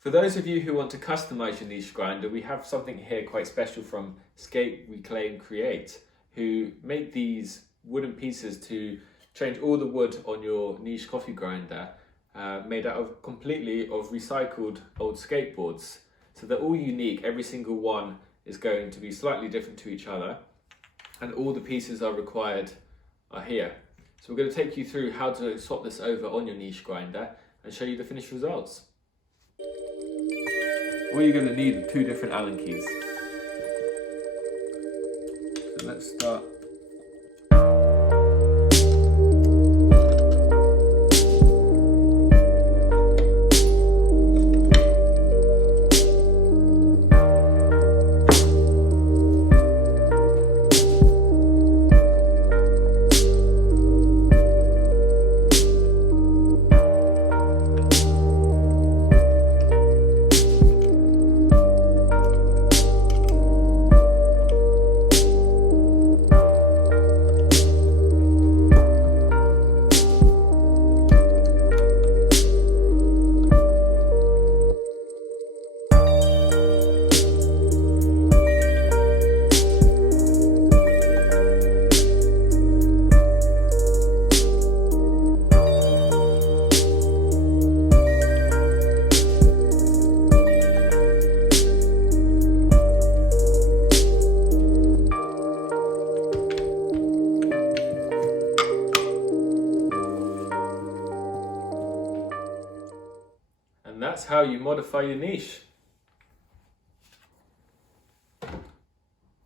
For those of you who want to customize your niche grinder, we have something here quite special from Escape, Reclaim, Create, who make these wooden pieces to change all the wood on your niche coffee grinder, made out of completely of recycled old skateboards. So they're all unique, every single one is going to be slightly different to each other, and all the pieces are required are here. So we're going to take you through how to swap this over on your niche grinder and show you the finished results. All you're going to need are two different Allen keys. So let's start. And that's how you modify your niche.